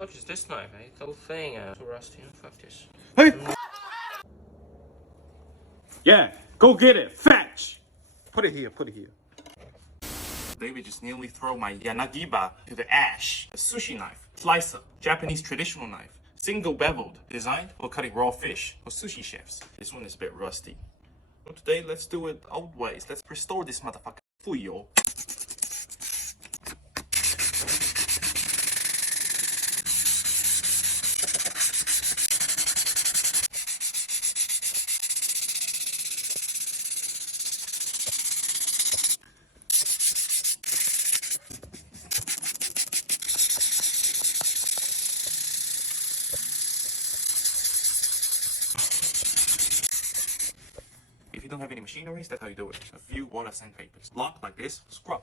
What is this knife, eh? The whole thing, too rusty. Fuck this. Hey! Yeah, go get it. Fetch! Put it here, put it here. David just nearly throw my Yanagiba to the ash. A sushi knife, slicer, Japanese traditional knife, single beveled, designed for cutting raw fish for sushi chefs. This one is a bit rusty. So today, let's do it old ways. Let's restore this motherfucker. Fuyo. If you don't have any machineries, that's how you do it. A few water sandpapers. Lock like this, scrub.